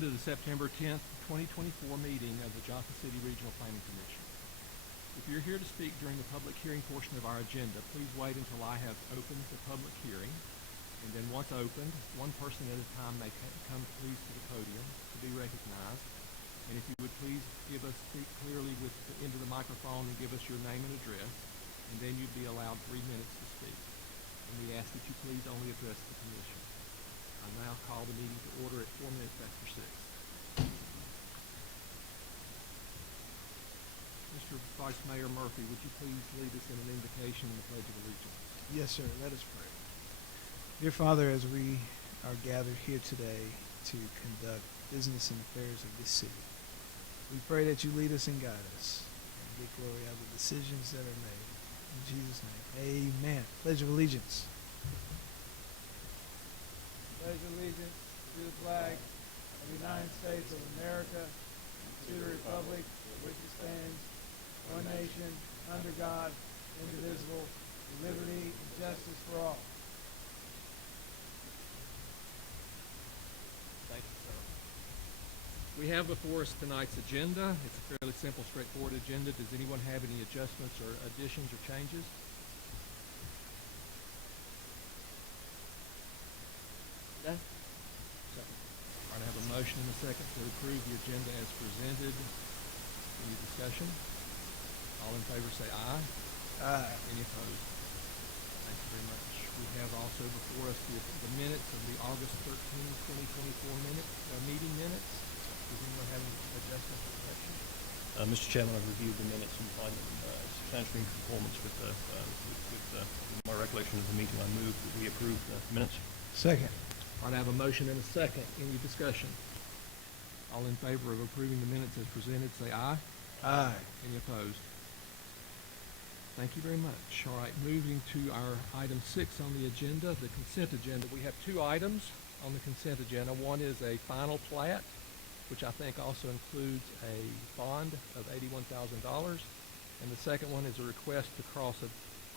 Welcome to the September 10th, 2024 meeting of the Johnson City Regional Planning Commission. If you're here to speak during the public hearing portion of our agenda, please wait until I have opened the public hearing. And then once opened, one person at a time may come please to the podium to be recognized. And if you would please speak clearly into the microphone and give us your name and address, and then you'd be allowed 3 minutes to speak. And we ask that you please only address the commission. I now call the meeting to order at 4 minutes after 6. Mr. Vice Mayor Murphy, would you please lead us in an invocation and the Pledge of Allegiance? Yes, sir. Let us pray. Dear Father, as we are gathered here today to conduct business and affairs of this city, we pray that you lead us and guide us and get glory out of the decisions that are made. In Jesus' name, amen. Pledge of Allegiance. Pledge allegiance to the flag of the United States of America and to the republic for which it stands, one nation, under God, indivisible, with liberty and justice for all. Thank you, sir. We have before us tonight's agenda. It's a fairly simple, straightforward agenda. Does anyone have any adjustments or additions or changes? No. Second. All right, I have a motion and a second to approve the agenda as presented. Any discussion? All in favor say aye. Aye. Any opposed? Thank you very much. We have also before us the minutes of the August 13, 2024 meeting minutes. Does anyone have any adjustments or corrections? Mr. Chairman, I've reviewed the minutes and find them substantially in conformance with my recollection of the meeting. I move that we approve the minutes. Second. All right, I have a motion and a second. Any discussion? All in favor of approving the minutes as presented, say aye. Aye. Any opposed? Thank you very much. All right, moving to our item 6 on the agenda, the consent agenda. We have 2 items on the consent agenda. One is a final plat, which I think also includes a bond of $81,000. And the second one is a request to cross a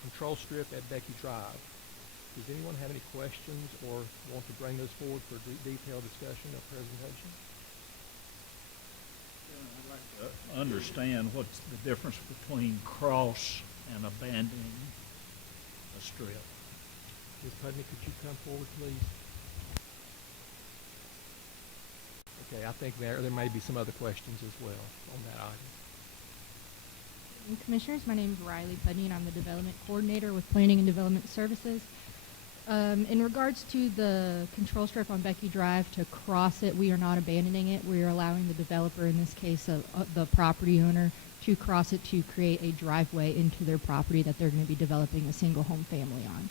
control strip at Becky Drive. Does anyone have any questions or want to bring those forward for detailed discussion or presentation? I'd like to understand what's the difference between cross and abandoning a strip. Ms. Pudney, could you come forward, please? Okay, I think there may be some other questions as well on that item. Commissioners, my name is Riley Pudney, and I'm the Development Coordinator with Planning and Development Services. In regards to the control strip on Becky Drive, to cross it, we are not abandoning it. We are allowing the developer, in this case the property owner, to cross it to create a driveway into their property that they're going to be developing a single home family on.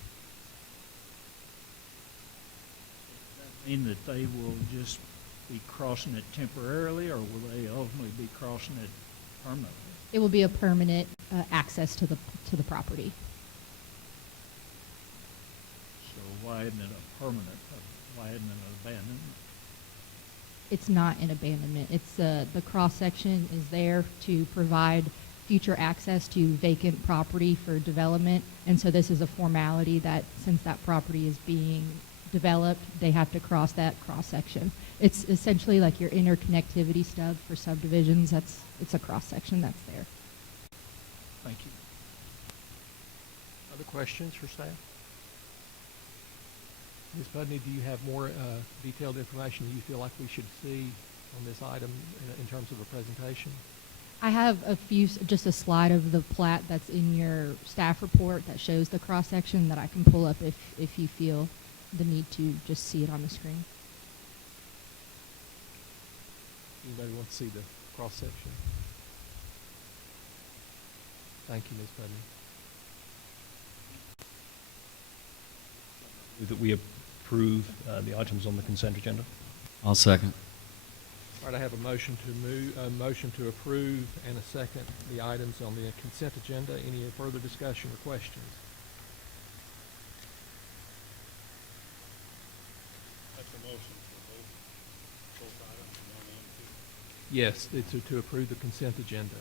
Does that mean that they will just be crossing it temporarily, or will they ultimately be crossing it permanently? It will be a permanent access to the property. So why isn't it a permanent? Why isn't it an abandonment? It's not an abandonment. It's the cross section is there to provide future access to vacant property for development, and so this is a formality that since that property is being developed, they have to cross that cross section. It's essentially like your interconnectivity stub for subdivisions. It's a cross section that's there. Thank you. Other questions for staff? Ms. Pudney, do you have more detailed information you feel like we should see on this item in terms of a presentation? I have just a slide of the plat that's in your staff report that shows the cross section that I can pull up if you feel the need to just see it on the screen. Anybody want to see the cross section? Thank you, Ms. Pudney. That we approve the items on the consent agenda. I'll second. All right, I have a motion to approve and a second the items on the consent agenda. Any further discussion or questions? That's a motion for both items, 1 and 2. Yes, to approve the consent agenda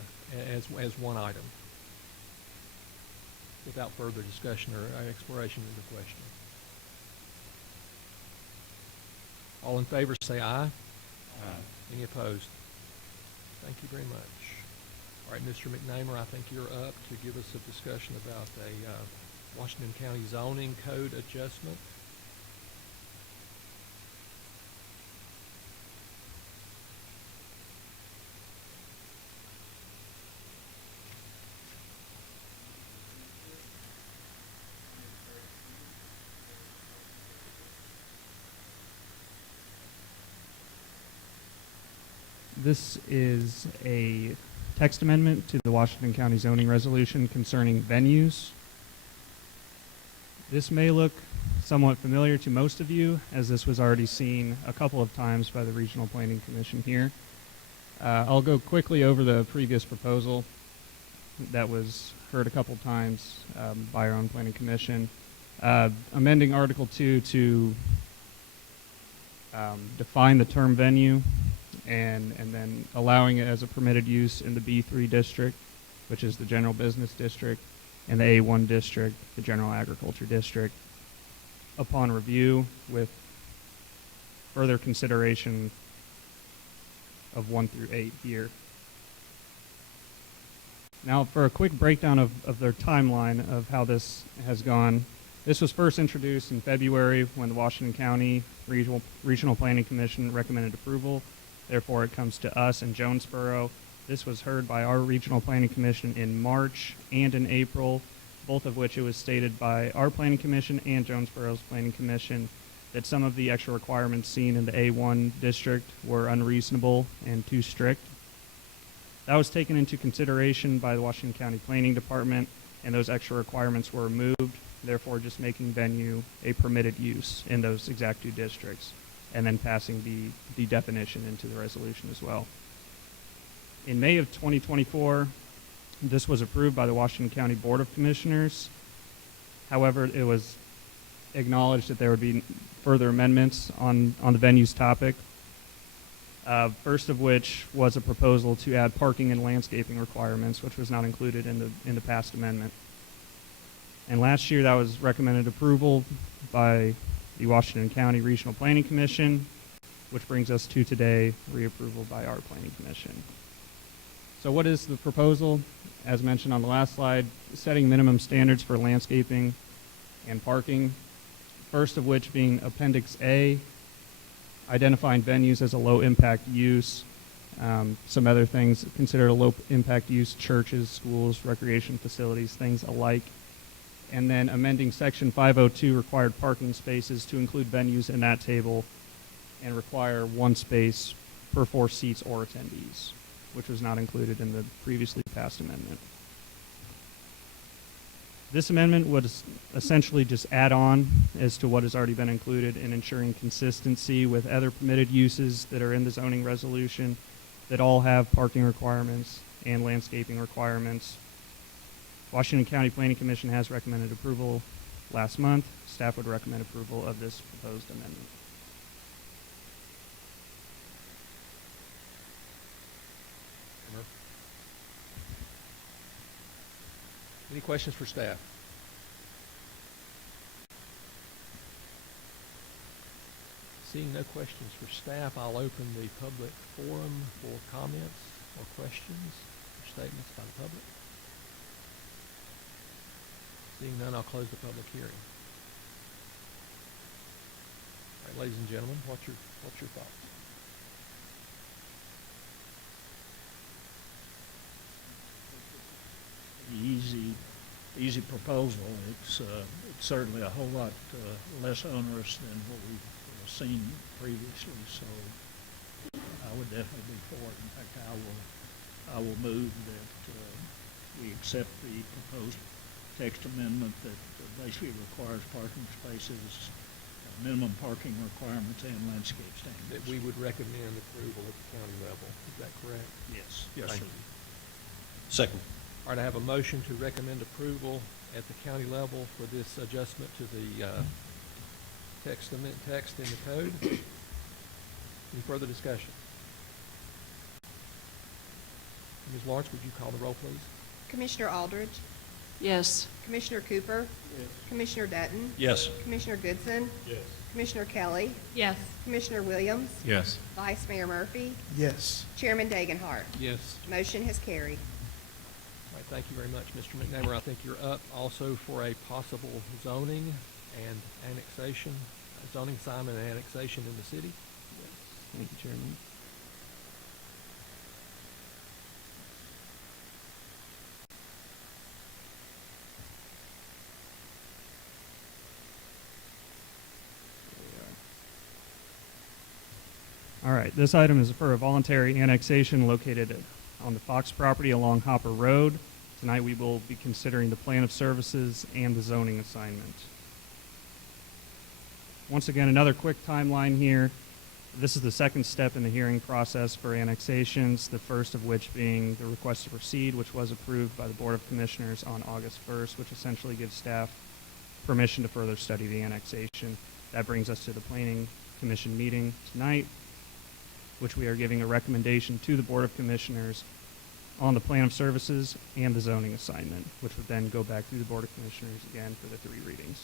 as one item, without further discussion or exploration of the question. All in favor say aye. Any opposed? Thank you very much. All right, Mr. McNamer, I think you're up to give us a discussion about a Washington County zoning code adjustment. This is a text amendment to the Washington County zoning resolution concerning venues. This may look somewhat familiar to most of you, as this was already seen a couple of times by the Regional Planning Commission here. I'll go quickly over the previous proposal that was heard a couple times by our own Planning Commission. Amending Article 2 to define the term venue and then allowing it as a permitted use in the B3 district, which is the general business district, and the A1 district, the general agriculture district, upon review with further consideration of 1 through 8 here. Now, for a quick breakdown of their timeline of how this has gone, this was first introduced in February when the Washington County Regional Planning Commission recommended approval. Therefore, it comes to us in Jonesboro. This was heard by our Regional Planning Commission in March and in April, both of which it was stated by our Planning Commission and Jonesboro's Planning Commission that some of the extra requirements seen in the A1 district were unreasonable and too strict. That was taken into consideration by the Washington County Planning Department, and those extra requirements were removed, therefore just making venue a permitted use in those exact two districts, and then passing the definition into the resolution as well. In May of 2024, this was approved by the Washington County Board of Commissioners. However, it was acknowledged that there would be further amendments on the venues topic. First of which was a proposal to add parking and landscaping requirements, which was not included in the past amendment. And last year, that was recommended approval by the Washington County Regional Planning Commission, which brings us to today, reapproval by our Planning Commission. So what is the proposal? As mentioned on the last slide, setting minimum standards for landscaping and parking. First of which being Appendix A, identifying venues as a low-impact use. Some other things considered a low-impact use: churches, schools, recreation facilities, things alike. And then amending Section 502, required parking spaces, to include venues in that table and require 1 space per 4 seats or attendees, which was not included in the previously passed amendment. This amendment would essentially just add on as to what has already been included in ensuring consistency with other permitted uses that are in the zoning resolution that all have parking requirements and landscaping requirements. Washington County Planning Commission has recommended approval last month. Staff would recommend approval of this proposed amendment. Any questions for staff? Seeing no questions for staff, I'll open the public forum for comments or questions or statements by the public. Seeing none, I'll close the public hearing. All right, ladies and gentlemen, what's your thoughts? Easy proposal. It's certainly a whole lot less onerous than what we've seen previously. So I would definitely be for it. In fact, I will move that we accept the proposed text amendment that basically requires parking spaces, minimum parking requirements, and landscape standards. That we would recommend approval at the county level. Is that correct? Yes. Yes, Sir. sir. Second. All right, I have a motion to recommend approval at the county level for this adjustment to the text in the code. Any further discussion? Ms. Lawrence, would you call the roll, please? Commissioner Aldridge, Yes. Commissioner Cooper? Commissioner Dutton? Yes. Commissioner Goodson? Commissioner Kelly? Yes. Commissioner Williams? Yes. Vice Mayor Murphy? Yes. Chairman Dagenhart? Yes. Motion has carried. All right, thank you very much, Mr. McNamara. I think you're up also for a possible zoning and annexation, zoning assignment and annexation in the city. Thank you, Chairman. All right, this item is for a voluntary annexation located on the Fox property along Hopper Road. Tonight we will be considering the plan of services and the zoning assignment. Once again, another quick timeline here. This is the second step in the hearing process for annexations, the first of which being the request to proceed, which was approved by the Board of Commissioners on August 1st, which essentially gives staff permission to further study the annexation. That brings us to the Planning Commission meeting tonight, which we are giving a recommendation to the Board of Commissioners on the plan of services and the zoning assignment, which would then go back through the Board of Commissioners again for the 3 readings.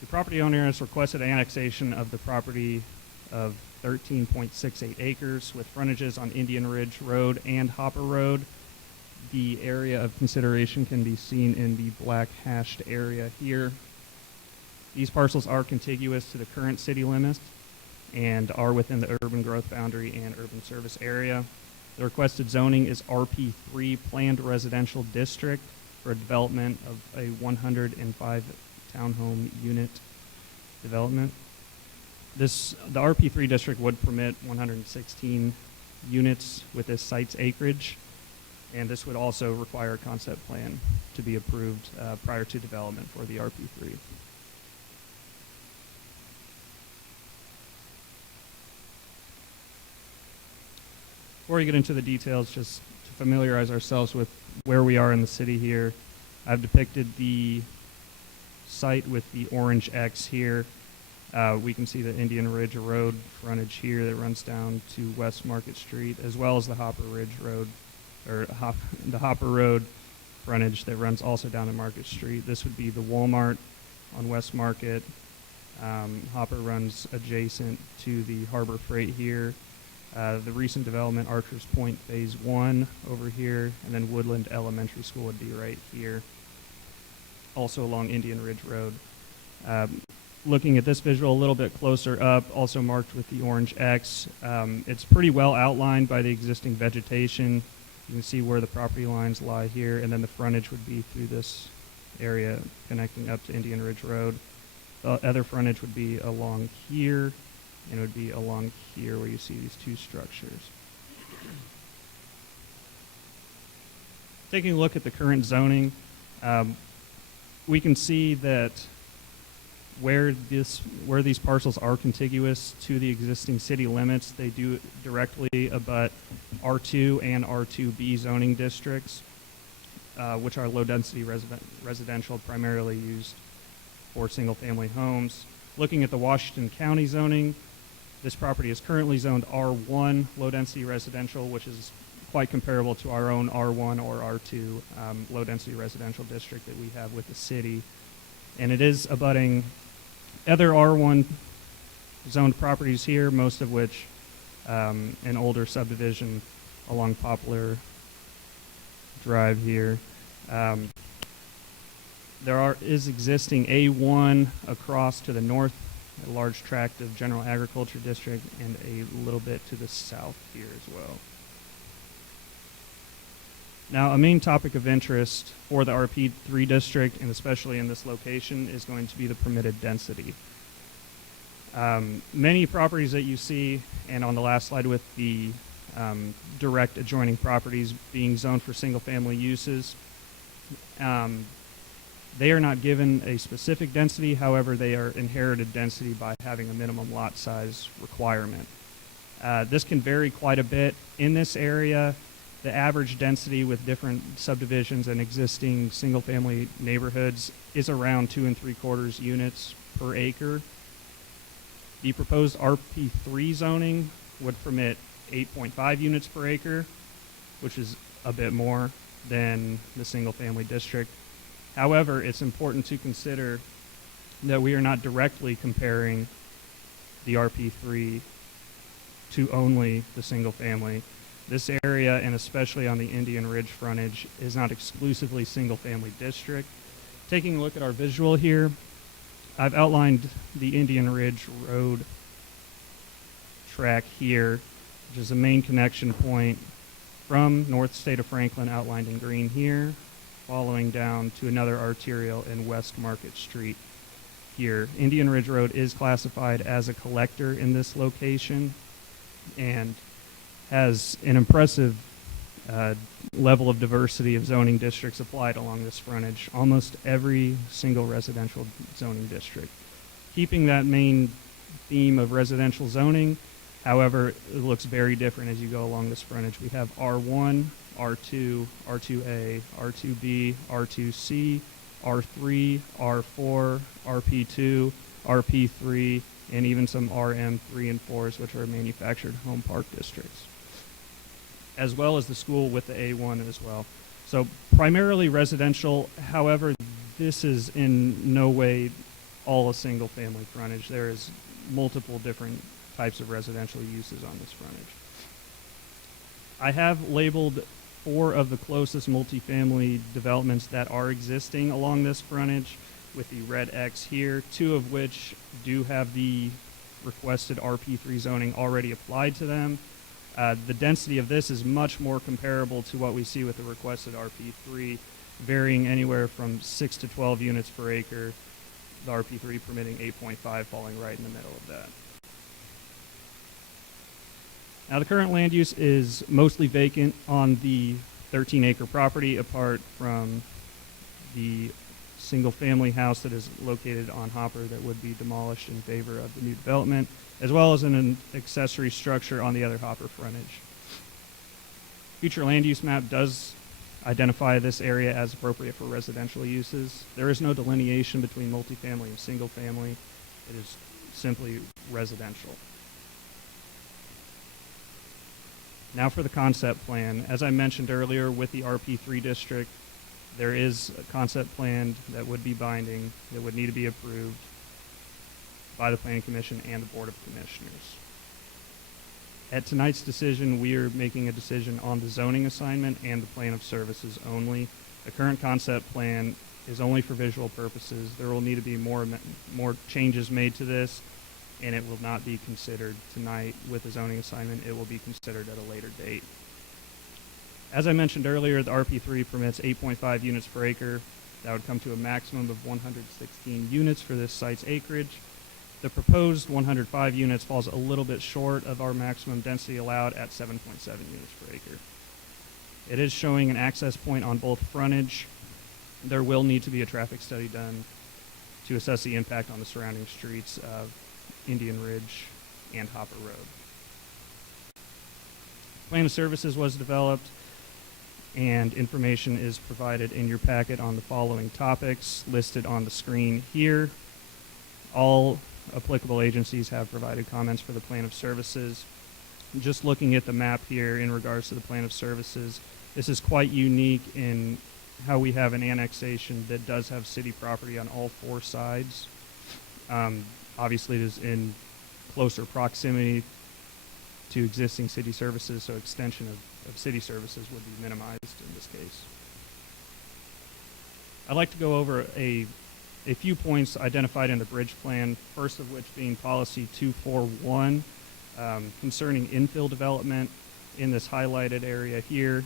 The property owner has requested annexation of the property of 13.68 acres with frontages on Indian Ridge Road and Hopper Road. The area of consideration can be seen in the black hashed area here. These parcels are contiguous to the current city limits and are within the urban growth boundary and urban service area. The requested zoning is RP3 Planned Residential District for a development of a 105 townhome unit development. The RP3 district would permit 116 units with this site's acreage, and this would also require a concept plan to be approved prior to development for the RP3. Before we get into the details, just to familiarize ourselves with where we are in the city here, I've depicted the site with the orange X here. We can see the Indian Ridge Road frontage here that runs down to West Market Street, as well as the Hopper Ridge Road, or the Hopper Road frontage that runs also down to Market Street. This would be the Walmart on West Market. Hopper runs adjacent to the Harbor Freight here. The recent development, Archer's Point Phase 1 over here, and then Woodland Elementary School would be right here, also along Indian Ridge Road. Looking at this visual a little bit closer up, also marked with the orange X, it's pretty well outlined by the existing vegetation. You can see where the property lines lie here, and then the frontage would be through this area connecting up to Indian Ridge Road. The other frontage would be along here, and it would be along here where you see these 2 structures. Taking a look at the current zoning, we can see that where these parcels are contiguous to the existing city limits, they do directly abut R2 and R2B zoning districts, which are low-density residential, primarily used for single-family homes. Looking at the Washington County zoning, this property is currently zoned R1, low-density residential, which is quite comparable to our own R1 or R2 low-density residential district that we have with the city. And it is abutting other R1 zoned properties here, most of which an older subdivision along Poplar Drive here. There is existing A1 across to the north, a large tract of general agriculture district, and a little bit to the south here as well. Now, a main topic of interest for the RP3 district, and especially in this location, is going to be the permitted density. Many properties that you see, and on the last slide with the direct adjoining properties being zoned for single-family uses, they are not given a specific density. However, they are inherited density by having a minimum lot size requirement. This can vary quite a bit. In this area, the average density with different subdivisions and existing single-family neighborhoods is around 2 3/4 units per acre. The proposed RP3 zoning would permit 8.5 units per acre, which is a bit more. than the single-family district. However, it's important to consider that we are not directly comparing the RP3 to only the single-family. This area, and especially on the Indian Ridge frontage, is not exclusively single-family district. Taking a look at our visual here, I've outlined the Indian Ridge Road track here, which is a main connection point from North State of Franklin, outlined in green here, following down to another arterial in West Market Street here. Indian Ridge Road is classified as a collector in this location and has an impressive level of diversity of zoning districts applied along this frontage, almost every single residential zoning district. Keeping that main theme of residential zoning, however, it looks very different as you go along this frontage. We have R1, R2, R2A, R2B, R2C, R3, R4, RP2, RP3, and even some RM3 and 4s, which are manufactured home park districts, as well as the school with the A1 as well. So primarily residential. However, this is in no way all a single family frontage. There is multiple different types of residential uses on this frontage. I have labeled 4 of the closest multifamily developments that are existing along this frontage with the red X here, 2 of which do have the requested RP3 zoning already applied to them. The density of this is much more comparable to what we see with the requested RP3, varying anywhere from 6 to 12 units per acre, the RP3 permitting 8.5, falling right in the middle of that. Now, the current land use is mostly vacant on the 13-acre property, apart from the single-family house that is located on Hopper that would be demolished in favor of the new development, as well as an accessory structure on the other Hopper frontage. Future land use map does identify this area as appropriate for residential uses. There is no delineation between multifamily and single-family. It is simply residential. Now for the concept plan. As I mentioned earlier, with the RP3 district, there is a concept plan that would be binding, that would need to be approved by the Planning Commission and the Board of Commissioners. At tonight's decision, we are making a decision on the zoning assignment and the plan of services only. The current concept plan is only for visual purposes. There will need to be more changes made to this, and it will not be considered tonight with the zoning assignment. It will be considered at a later date. As I mentioned earlier, the RP3 permits 8.5 units per acre. That would come to a maximum of 116 units for this site's acreage. The proposed 105 units falls a little bit short of our maximum density allowed at 7.7 units per acre. It is showing an access point on both frontage. There will need to be a traffic study done to assess the impact on the surrounding streets of Indian Ridge and Hopper Road. Plan of services was developed, and information is provided in your packet on the following topics listed on the screen here. All applicable agencies have provided comments for the plan of services. Just looking at the map here in regards to the plan of services, this is quite unique in how we have an annexation that does have city property on all 4 sides. Obviously, it is in closer proximity to existing city services, so extension of city services would be minimized in this case. I'd like to go over a few points identified in the bridge plan, first of which being policy 241 concerning infill development in this highlighted area here.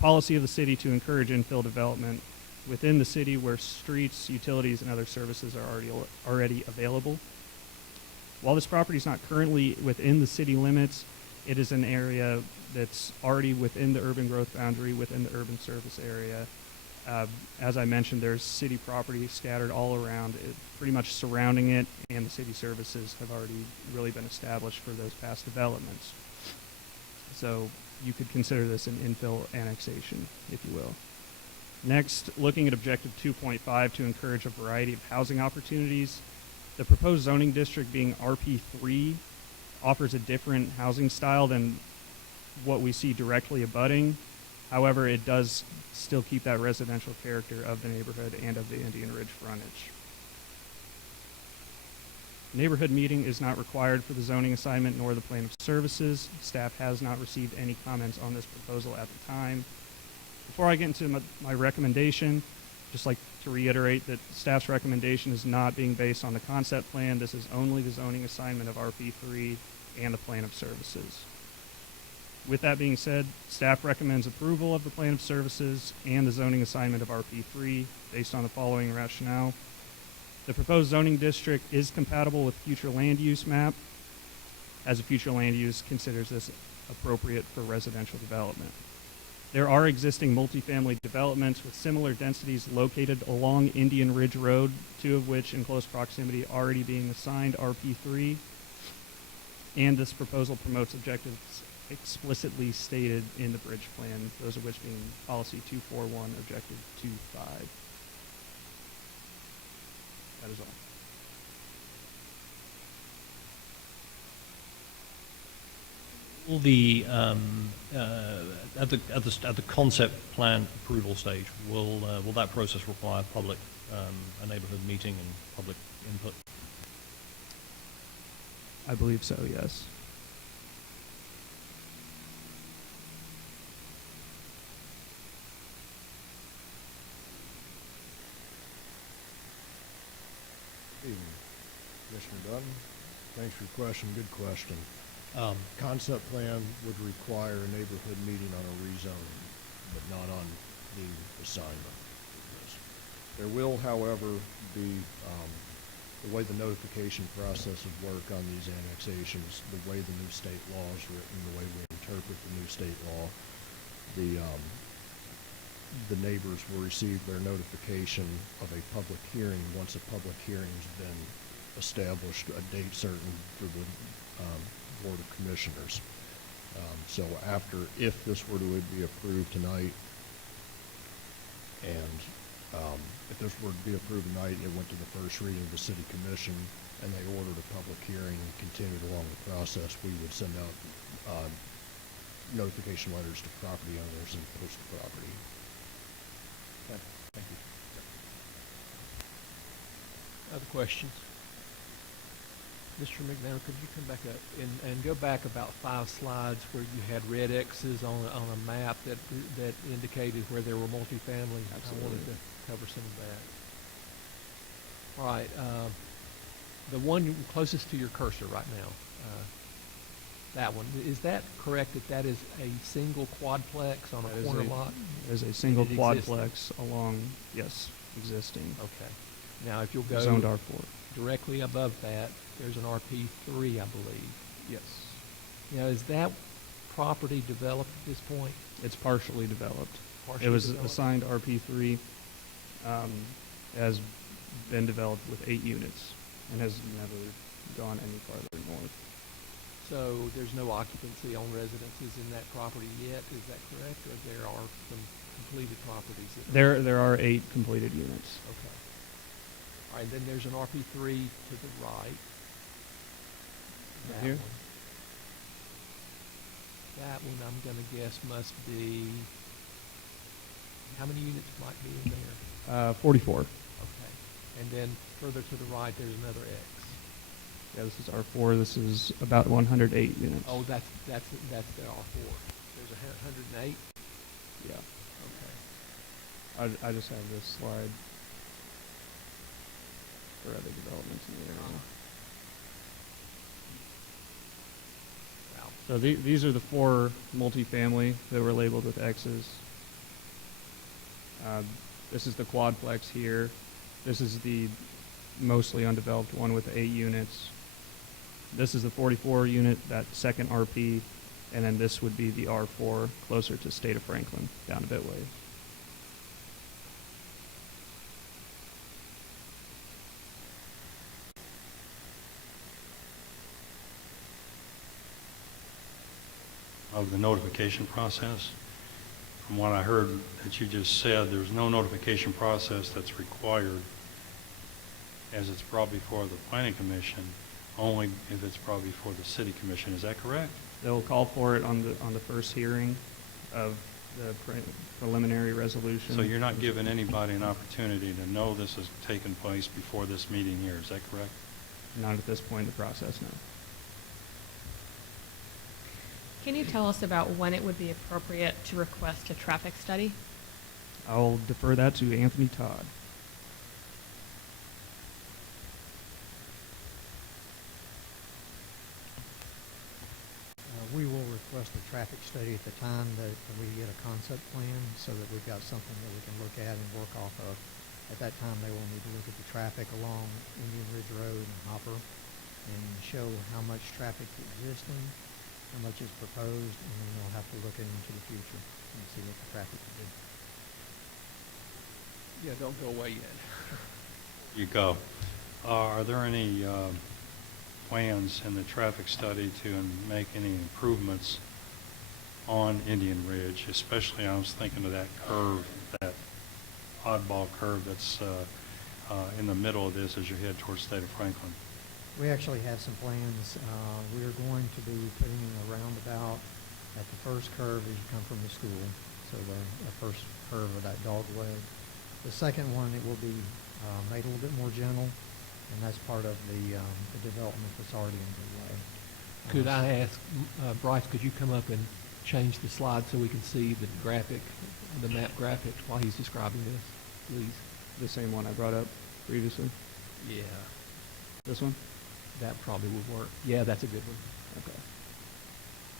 Policy of the city to encourage infill development within the city where streets, utilities, and other services are already available. While this property is not currently within the city limits, it is an area that's already within the urban growth boundary, within the urban service area. As I mentioned, there's city property scattered all around it, pretty much surrounding it, and the city services have already really been established for those past developments. So you could consider this an infill annexation, if you will. Next, looking at Objective 2.5 to encourage a variety of housing opportunities. The proposed zoning district being RP3 offers a different housing style than what we see directly abutting. However, it does still keep that residential character of the neighborhood and of the Indian Ridge frontage. Neighborhood meeting is not required for the zoning assignment nor the plan of services. Staff has not received any comments on this proposal at the time. Before I get into my recommendation, just like to reiterate that staff's recommendation is not being based on the concept plan. This is only the zoning assignment of RP3 and the plan of services. With that being said, staff recommends approval of the plan of services and the zoning assignment of RP3 based on the following rationale. The proposed zoning district is compatible with future land use map, as a future land use considers this appropriate for residential development. There are existing multifamily developments with similar densities located along Indian Ridge Road, 2 of which in close proximity already being assigned RP3, and this proposal promotes objectives explicitly stated in the bridge plan, those of which being policy 241, objective 25. That is all. Will the at the concept plan approval stage, will that process require public a neighborhood meeting and public input? I believe so, yes. Evening. Commissioner Dutton, thanks for your question. Good question. Concept plan would require a neighborhood meeting on a rezoning, but not on the assignment. There will, however, be the way the notification process would work on these annexations, the way the new state law is written, the way we interpret the new state law, the neighbors will receive their notification of a public hearing once a public hearing has been established, a date certain for the Board of Commissioners. So if this were to be approved tonight, and if this were to be approved tonight, it went to the first reading of the City Commission, and they ordered a public hearing and continued along the process, we would send out notification letters to property owners and post the property. Okay, thank you. Other questions? Mr. McDonough, could you come back up and go back about 5 slides where you had red X's on a map that indicated where there were multifamily? Absolutely. I wanted to cover some of that. All right, the one closest to your cursor right now, that one, is that correct that is a single quadplex on a corner lot? There's a single It quadplex along, yes, existing, Okay. Now, if you'll go zoned R4. directly above that, there's an RP3, I believe. Yes. Now, is that property developed at this point? It's partially developed. Partially It was developed? assigned RP3, has been developed with 8 units and has never gone any farther north. So there's no occupancy on residences in that property yet, is that correct? Or there are some completed properties? There are 8 completed units. Okay. All right, then there's an RP3 to the right. That Here? one. That one, I'm gonna guess, must be, how many units might be in there? 44. Okay. And then further to the right, there's another X. Yeah, this is R4. This is about 108 units. Oh, that's the R4. There's 108? Yeah. Okay. I just have this slide for other developments in the area. Wow. So these are the 4 multifamily that were labeled with X's. This is the quadplex here. This is the mostly undeveloped one with 8 units. This is the 44 unit, that second RP, and then this would be the R4 closer to State of Franklin, down a bit way. Of the notification process. From what I heard that you just said, there's no notification process that's required, as it's brought before the Planning Commission, only if it's brought before the City Commission. Is that correct? They'll call for it on the first hearing of the preliminary resolution. So you're not giving anybody an opportunity to know this has taken place before this meeting here, is that correct? Not at this point in the process, no. Can you tell us about when it would be appropriate to request a traffic study? I'll defer that to Anthony Todd. We will request a traffic study at the time that we get a concept plan so that we've got something that we can look at and work off of. At that time, they will need to look at the traffic along Indian Ridge Road and Hopper and show how much traffic is existing, how much is proposed, and then they'll have to look into the future and see what the traffic will be. Yeah, don't go away yet. You go. Are there any plans in the traffic study to make any improvements on Indian Ridge? Especially, I was thinking of that curve, that oddball curve that's in the middle of this as you head towards the state of Franklin. We actually have some plans. We're going to be putting a roundabout at the first curve as you come from the school, so the first curve of that dog leg. The second one, it will be made a little bit more gentle, and that's part of the development that's already underway. Could I ask, Bryce, could you come up and change the slide so we can see the graphic, the map graphic while he's describing this, please? The same one I brought up previously. Yeah, This one? that probably would work. Yeah, that's a good one. Okay.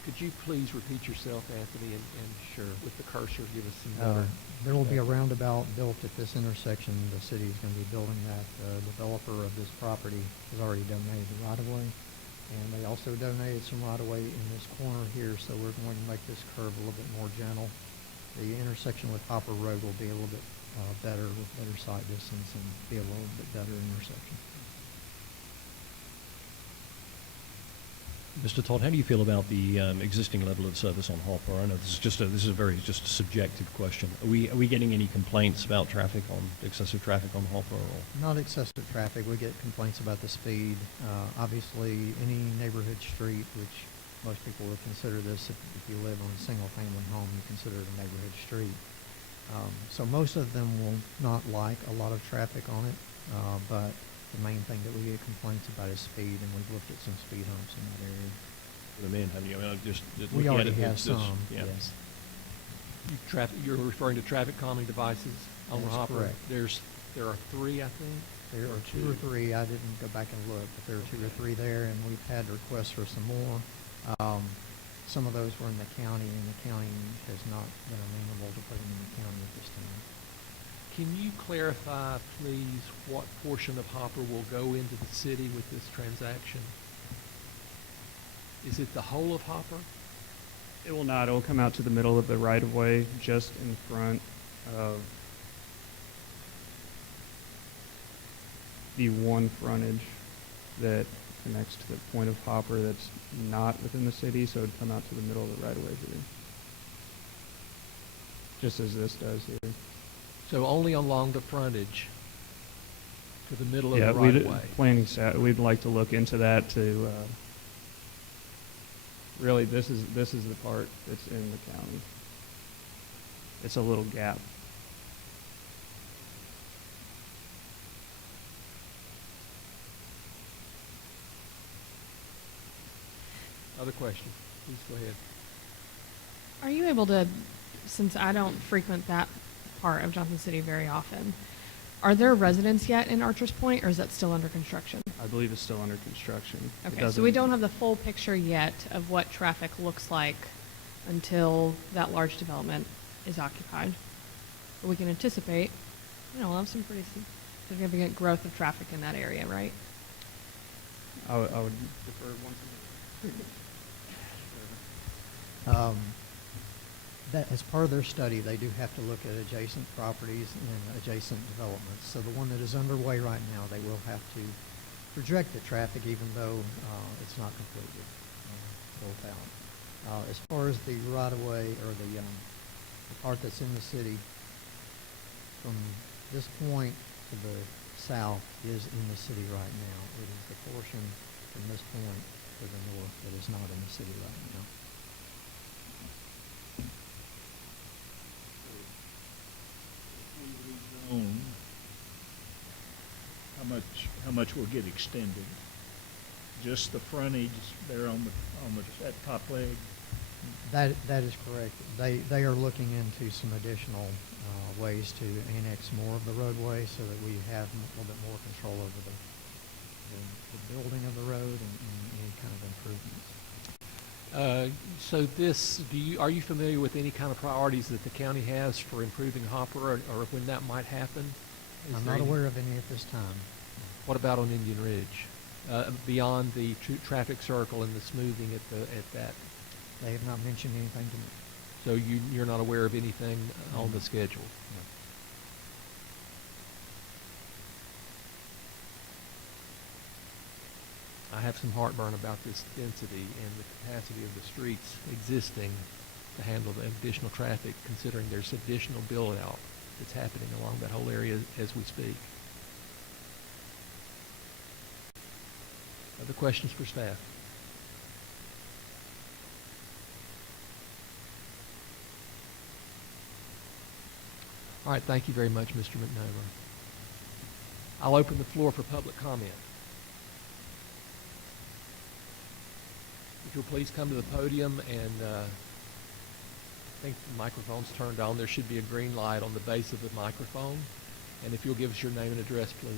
Could you please repeat yourself, Anthony, and Sure. with the cursor, give us some better. There will be a roundabout built at this intersection. The city is going to be building that. The developer of this property has already donated the right-of-way, and they also donated some right-of-way in this corner here, so we're going to make this curve a little bit more gentle. The intersection with Hopper Road will be a little bit better, with better sight distance, and be a little bit better intersection. Mr. Todd, how do you feel about the existing level of service on Hopper? I know this is a very just subjective question. Are we getting any complaints about excessive traffic on Hopper? Or? Not excessive traffic. We get complaints about the speed. Obviously, any neighborhood street, which most people would consider this, if you live on a single-family home, you consider it a neighborhood street. So most of them will not like a lot of traffic on it, but the main thing that we get complaints about is speed, and we've looked at some speed humps in that area. I mean, have you? I mean, just We looking already at it, have it's- some, yeah. yes. You're referring to traffic calming devices on That's Hopper? correct. There are 3, I think. There are 2 or 3. I didn't go back and look, but there are 2 or 3 there, and we've had requests for some more. Some of those were in the county, and the county has not been amenable to putting in the county at this time. Can you clarify, please, what portion of Hopper will go into the city with this transaction? Is it the whole of Hopper? It will not. It will come out to the middle of the right-of-way, just in front of the one frontage that connects to the point of Hopper that's not within the city, so it would come out to the middle of the right-of-way here. Just as this does here. So only along the frontage to the middle of Yeah, the right-of-way? we'd like to look into that to, really, this is the part that's in the county. It's a little gap. Other questions? Please go ahead. Are you able to, since I don't frequent that part of Johnson City very often, are there residents yet in Archer's Point, or is that still under construction? I believe it's still under construction. It Okay, so doesn't- we don't have the full picture yet of what traffic looks like until that large development is occupied. But we can anticipate, we'll have some pretty significant growth of traffic in that area, right? I would defer once again. That as part of their study, they do have to look at adjacent properties and adjacent developments. So the one that is underway right now, they will have to project the traffic, even though it's not completely built out. As far as the right-of-way or the part that's in the city, from this point to the south is in the city right now. It is the portion from this point to the north that is not in the city right now. how much will get extended? Just the frontage there on that top leg? That is correct. They are looking into some additional ways to annex more of the roadway so that we have a little bit more control over the building of the road and any kind of improvements. So this, are you familiar with any kind of priorities that the county has for improving Hopper, or when that might happen? I'm not aware of any at this time. What about on Indian Ridge? Beyond the traffic circle and the smoothing at that? They have not mentioned anything to me. So you're not aware of anything on the schedule? No. I have some heartburn about this density and the capacity of the streets existing to handle the additional traffic, considering there's additional build-out that's happening along that whole area as we speak. Other questions for staff? All right, thank you very much, Mr. McNover. I'll open the floor for public comment. If you'll please come to the podium, and I think the microphone's turned on. There should be a green light on the base of the microphone. And if you'll give us your name and address, please.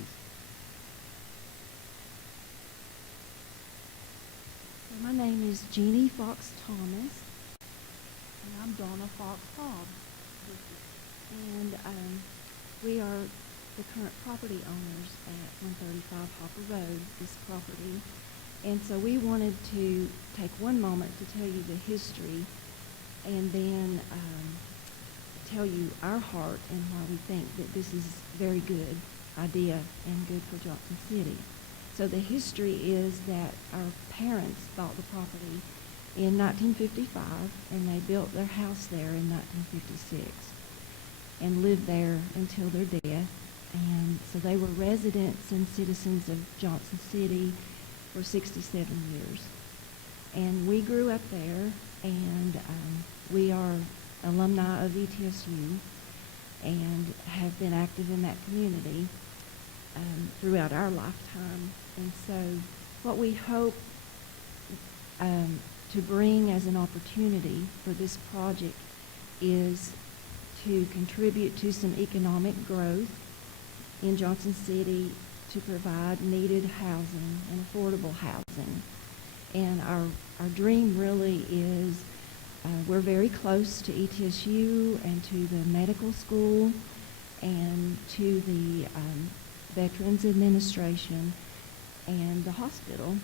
My name is Jeannie Fox Thomas, and I'm Donna Fox Hobbs. And we are the current property owners at 135 Hopper Road, this property. And so we wanted to take one moment to tell you the history and then tell you our heart and why we think that this is a very good idea and good for Johnson City. So the history is that our parents bought the property in 1955, and they built their house there in 1956 and lived there until their death. And so they were residents and citizens of Johnson City for 67 years. And we grew up there, and we are alumni of ETSU and have been active in that community throughout our lifetime. And so what we hope to bring as an opportunity for this project is to contribute to some economic growth in Johnson City, to provide needed housing and affordable housing. And our dream really is, we're very close to ETSU and to the medical school and to the Veterans Administration and the hospital.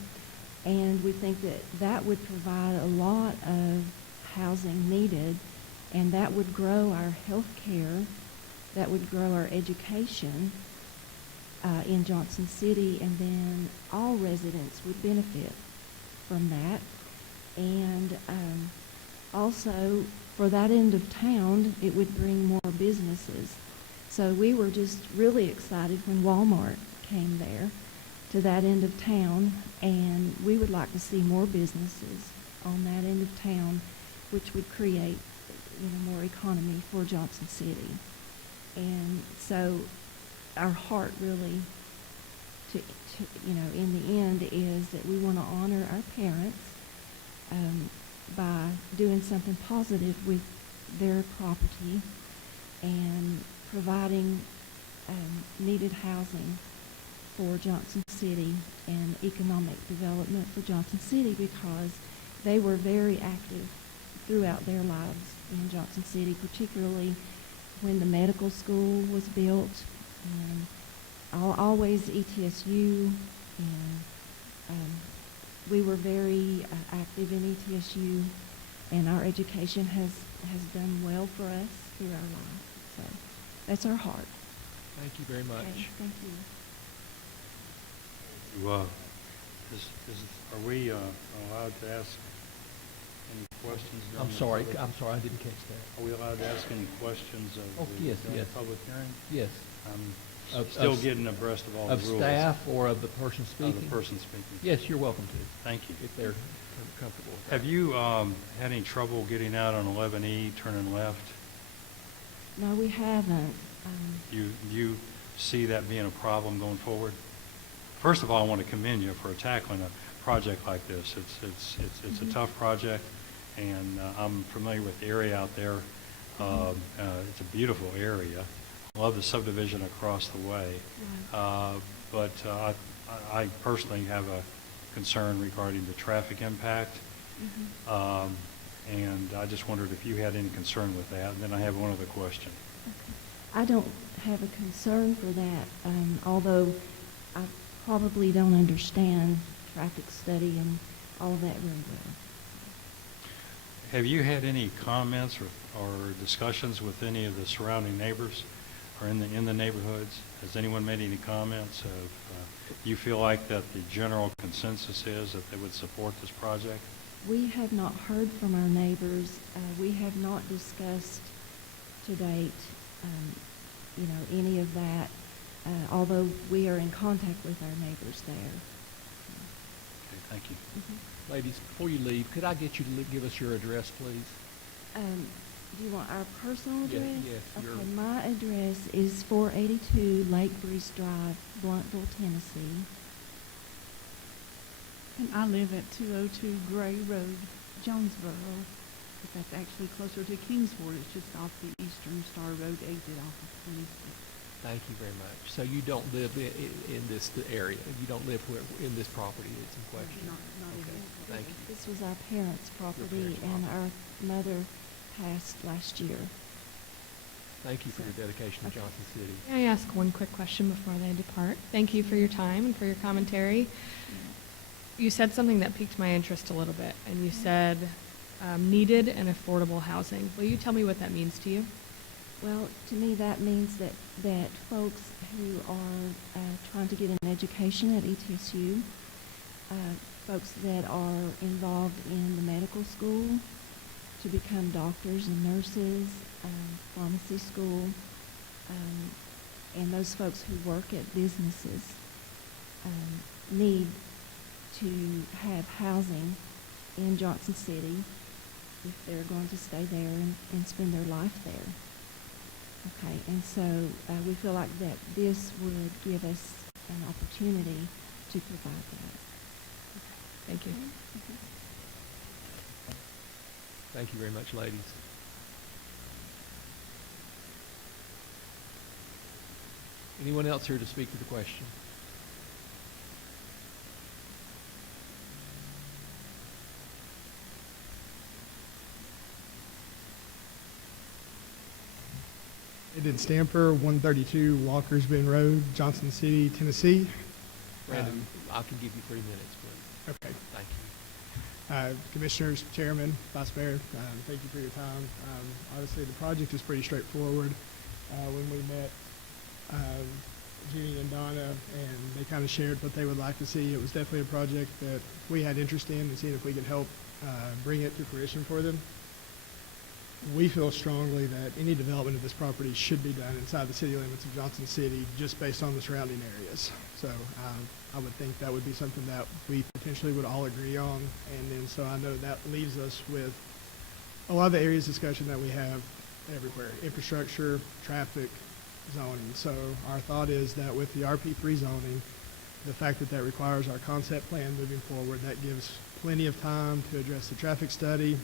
And we think that that would provide a lot of housing needed, and that would grow our health care, that would grow our education in Johnson City, and then all residents would benefit from that. And also, for that end of town, it would bring more businesses. So we were just really excited when Walmart came there to that end of town, and we would like to see more businesses on that end of town, which would create, more economy for Johnson City. And so our heart really, in the end, is that we want to honor our parents by doing something positive with their property and providing needed housing for Johnson City and economic development for Johnson City, because they were very active throughout their lives in Johnson City, particularly when the medical school was built, and always ETSU, and we were very active in ETSU, and our education has done well for us through our lives. So that's our heart. Thank you very much. Okay, thank you. Are we allowed to ask any questions? during I'm the sorry, public- I didn't catch that. Are we allowed to ask any questions of Oh, the yes, during yes. the public hearing? Yes. I'm Of- still of- getting abreast of all Of the rules. staff or of the person speaking? Of the person speaking. Yes, you're welcome to, Thank you. if they're comfortable with that. Have you had any trouble getting out on 11E, turning left? No, we haven't. Do you see that being a problem going forward? first of all, I want to commend you for tackling a project like this. It's a tough project, and I'm familiar with the area out there. It's a beautiful area. Love the subdivision across the way. But I personally have a concern regarding the traffic impact. And I just wondered if you had any concern with that. And then I have one other question. I don't have a concern for that, although I probably don't understand traffic study and all of that very well. Have you had any comments or discussions with any of the surrounding neighbors or in the neighborhoods? Has anyone made any comments of, you feel like that the general consensus is that they would support this project? We have not heard from our neighbors. We have not discussed to date, any of that, although we are in contact with our neighbors there. Okay, thank you. Ladies, before you leave, could I get you to give us your address, please? Do you want our personal Yeah, address? yes, your- Okay, my address is 482 Lake Breeze Drive, Bluntville, Tennessee. And I live at 202 Gray Road, Jonesboro, but that's actually closer to Kingsport. It's just off the Eastern Star Road exit off of 26. Thank you very much. So you don't live in this area? You don't live in this property that's in question? Not Okay, even. thank you. This was our parents' property, parents' and property. our mother passed last year. Thank you for your dedication to Johnson City. May I ask one quick question before they depart? Thank you for your time and for your commentary. You said something that piqued my interest a little bit, and you said needed and affordable housing. Will you tell me what that means to you? Well, to me, that means that folks who are trying to get an education at ETSU, folks that are involved in the medical school to become doctors and nurses, pharmacy school, and those folks who work at businesses need to have housing in Johnson City if they're going to stay there and spend their life there. Okay, and so we feel like that this would give us an opportunity to provide that. Thank you. Thank you very much, ladies. Anyone else here to speak to the question? Brandon Stamper, 132 Walkersbend Road, Johnson City, Tennessee. Brandon, I can give you 3 minutes, please. Okay. Thank you. Commissioners, Chairman, Vice Mayor, thank you for your time. Obviously, the project is pretty straightforward. When we met Jeannie and Donna, and they kind of shared what they would like to see, it was definitely a project that we had interest in and seeing if we could help bring it to fruition for them. We feel strongly that any development of this property should be done inside the city limits of Johnson City just based on the surrounding areas. So I would think that would be something that we potentially would all agree on. And then so I know that leaves us with a lot of the areas discussion that we have everywhere: infrastructure, traffic, zoning. So our thought is that with the RP3 zoning, the fact that that requires our concept plan moving forward, that gives plenty of time to address the traffic study.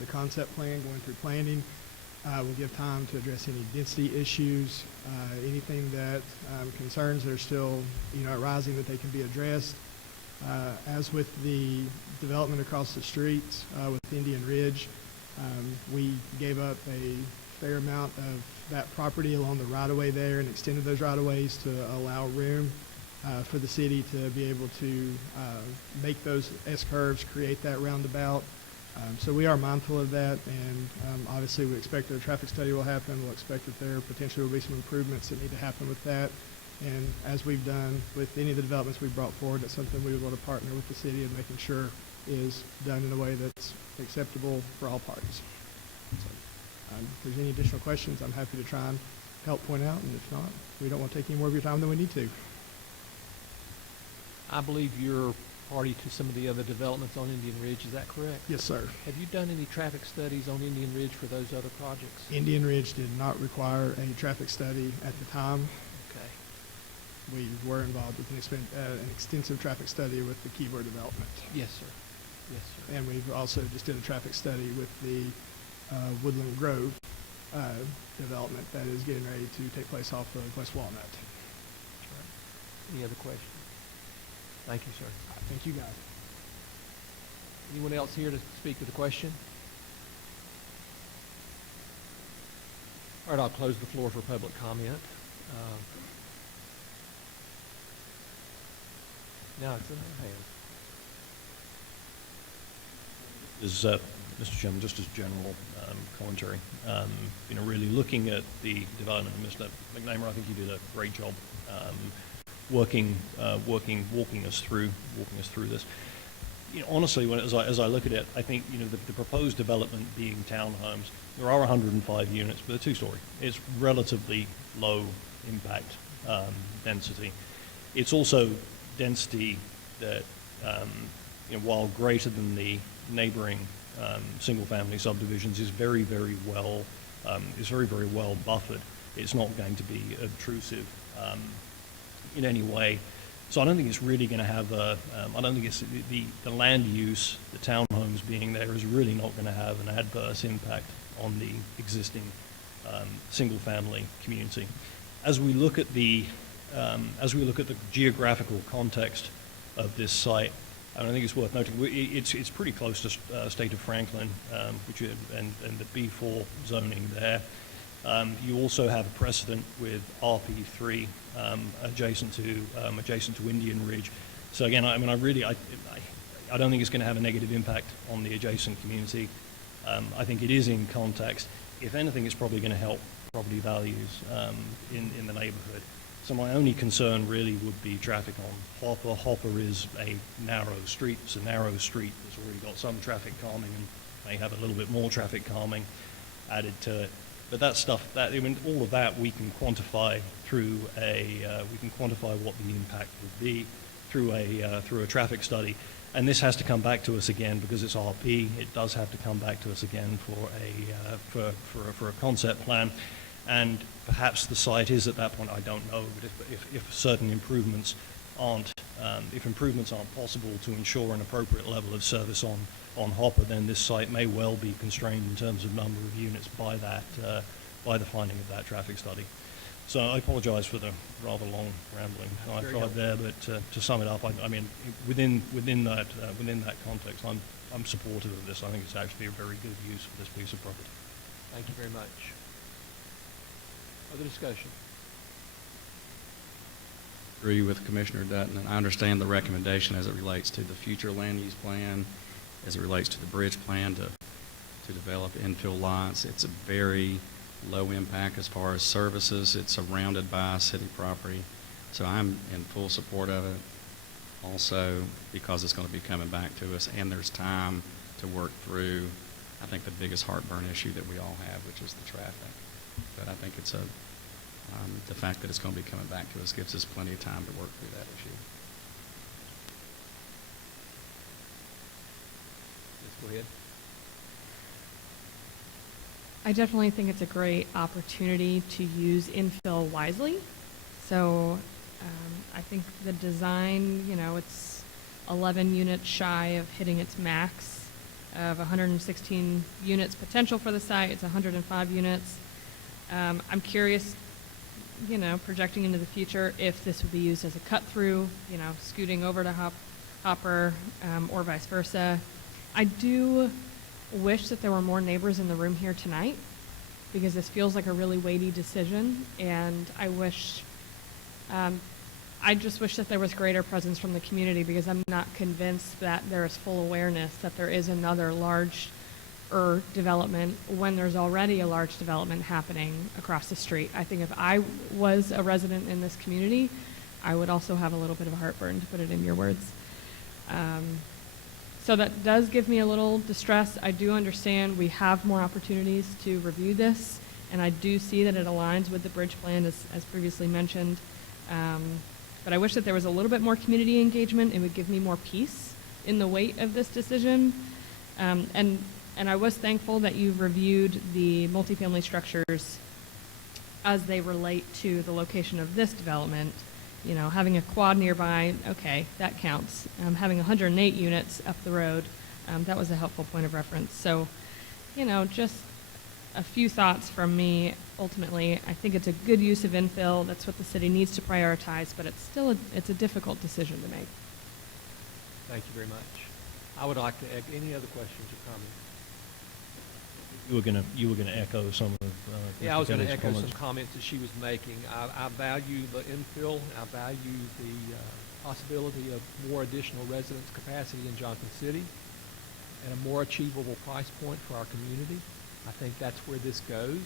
The concept plan going through planning will give time to address any density issues, anything that concerns that are still arising that they can be addressed. As with the development across the street with Indian Ridge, we gave up a fair amount of that property along the right-of-way there and extended those right-of-ways to allow room for the city to be able to make those S-curves, create that roundabout. So we are mindful of that, and obviously we expect that a traffic study will happen. We'll expect that there potentially will be some improvements that need to happen with that. And as we've done with any of the developments we've brought forward, that's something we would want to partner with the city in making sure is done in a way that's acceptable for all parties. So, if there's any additional questions, I'm happy to try and help point out, and if not, we don't want to take any more of your time than we need to. I believe you're party to some of the other developments on Indian Ridge. Is that correct? Yes, sir. Have you done any traffic studies on Indian Ridge for those other projects? Indian Ridge did not require a traffic study at the time. Okay. we were involved with an extensive traffic study with the Keyboard development. Yes, sir. Yes, sir. And we've also just did a traffic study with the Woodland Grove development that is getting ready to take place off of West Walnut. Any other questions? Thank you, sir. Thank you, guys. Anyone else here to speak with a question? All right, I'll close the floor for public comment. Now it's in our hands. Mr. Chairman, just as general commentary, really looking at the development of Mr. McNamer, I think you did a great job walking us through this. Honestly, as I look at it, I think the proposed development being townhomes, there are 105 units, but they're two-story. It's relatively low impact density. It's also density that, while greater than the neighboring single-family subdivisions, is very, very well buffered. It's not going to be obtrusive in any way. So I don't think it's really going to have I don't think it's the land use, the townhomes being there, is really not going to have an adverse impact on the existing single-family community. As we look at the geographical context of this site, I think it's worth noting it's pretty close to State of Franklin, and the B4 zoning there. You also have a precedent with RP3 adjacent to Indian Ridge. So again, I don't think it's going to have a negative impact on the adjacent community. I think it is in context. If anything, it's probably going to help property values in the neighborhood. So my only concern really would be traffic on Hopper. Hopper is a narrow street. It's a narrow street that's already got some traffic calming and may have a little bit more traffic calming added to it. But that stuff, all of that we can quantify through what the impact would be through a traffic study. And this has to come back to us again because it's RP. It does have to come back to us again for a concept plan. And perhaps the site is at that point, I don't know, but if certain improvements aren't possible to ensure an appropriate level of service on Hopper, then this site may well be constrained in terms of number of units by the finding of that traffic study. So I apologize for the rather long rambling I tried there, but to sum it up, within that context, I'm supportive of this. I think it's actually a very good use for this piece of property. Thank you very much. Other discussion? Agree with Commissioner Dutton, and I understand the recommendation as it relates to the future land use plan, as it relates to the bridge plan to develop infill lots. It's a very low impact as far as services. It's surrounded by city property. So I'm in full support of it. Also, because it's going to be coming back to us and there's time to work through, I think, the biggest heartburn issue that we all have, which is the traffic. But I think it's the fact that it's going to be coming back to us gives us plenty of time to work through that issue. Let's go ahead. I definitely think it's a great opportunity to use infill wisely. So I think the design, it's 11 units shy of hitting its max of 116 units potential for the site. It's 105 units. I'm curious, projecting into the future, if this would be used as a cut-through, scooting over to Hopper, or vice versa. I do wish that there were more neighbors in the room here tonight, because this feels like a really weighty decision, and I just wish that there was greater presence from the community, because I'm not convinced that there is full awareness that there is another large development when there's already a large development happening across the street. I think if I was a resident in this community, I would also have a little bit of heartburn, to put it in your words. So that does give me a little distress. I do understand we have more opportunities to review this, and I do see that it aligns with the bridge plan as previously mentioned. But I wish that there was a little bit more community engagement. It would give me more peace in the weight of this decision. And I was thankful that you reviewed the multifamily structures as they relate to the location of this development, You know, having a quad nearby, okay, that counts. Having 108 units up the road, that was a helpful point of reference. So, you know, just a few thoughts from me. Ultimately, I think it's a good use of infill. That's what the city needs to prioritize, but it's still it's a difficult decision to make. Thank you very much. I would like to echo any other questions or comments. You were gonna echo some of Yeah, I was going to Kelly's echo some comments. comments that she was making. I value the infill. I value the possibility of more additional residence capacity in Johnson City and a more achievable price point for our community. I think that's where this goes.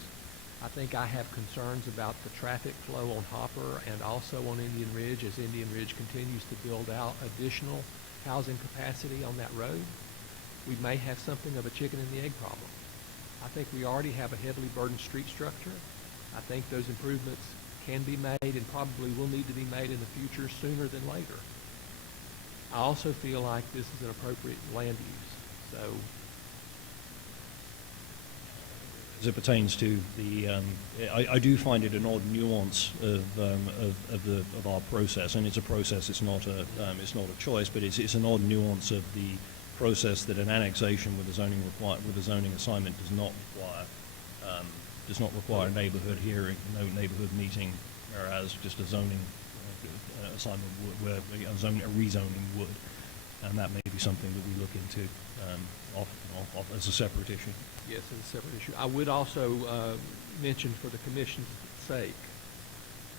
I think I have concerns about the traffic flow on Hopper and also on Indian Ridge as Indian Ridge continues to build out additional housing capacity on that road. We may have something of a chicken and the egg problem. I think we already have a heavily burdened street structure. I think those improvements can be made and probably will need to be made in the future sooner than later. I also feel like this is an appropriate land use. So, As it pertains to the, I do find it an odd nuance of our process, and it's a process. It's not a choice, but it's an odd nuance of the process that an annexation with a zoning assignment does not require a neighborhood hearing, no neighborhood meeting, whereas just a zoning assignment would, where a rezoning would, and that may be something that we look into off as a separate issue. yes, it's a separate issue. I would also mention for the commission's sake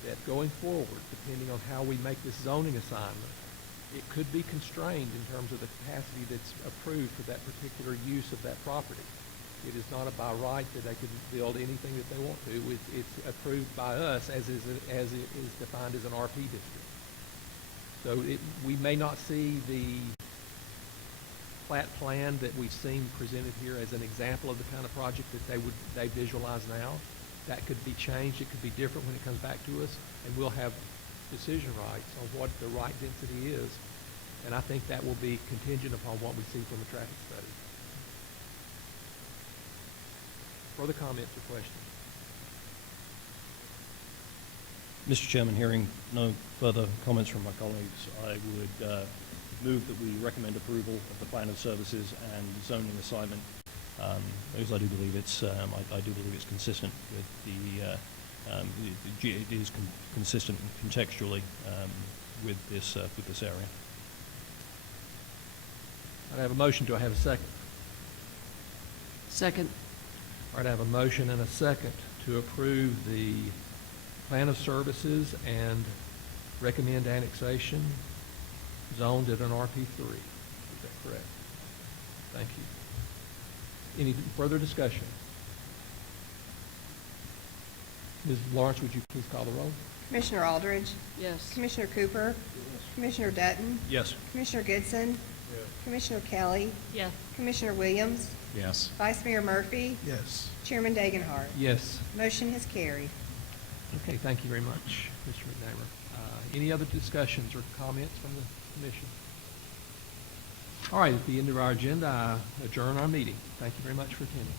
that going forward, depending on how we make this zoning assignment, it could be constrained in terms of the capacity that's approved for that particular use of that property. It is not a by right that they can build anything that they want to. It's approved by us as it is defined as an RP district. So we may not see the Plat plan that we've seen presented here as an example of the kind of project that they visualize now. That could be changed. It could be different when it comes back to us, and we'll have decision rights on what the right density is, and I think that will be contingent upon what we see from the traffic study. Further comments or questions? Mr. Chairman, hearing no further comments from my colleagues, I would move that we recommend approval of the plan of services and zoning assignment, because I do believe it's consistent with it is consistent contextually with this area. I have a motion. Do I have a second? Second. All right, I have a motion and a second to approve the plan of services and recommend annexation zoned at an RP3. Is that correct? Thank you. Any further discussion? Ms. Lawrence, would you please call the roll? Commissioner Aldridge, Yes. Commissioner Cooper, Commissioner Dutton, Yes. Commissioner Goodson, Commissioner Kelly, Yes. Commissioner Williams, Yes. Vice Mayor Murphy, Yes. Chairman Dagenhart. Yes. Motion has carried. Okay, thank you very much, Mr. McNamara. Any other discussions or comments from the commission? All right, at the end of our agenda, I adjourn our meeting. Thank you very much for attending.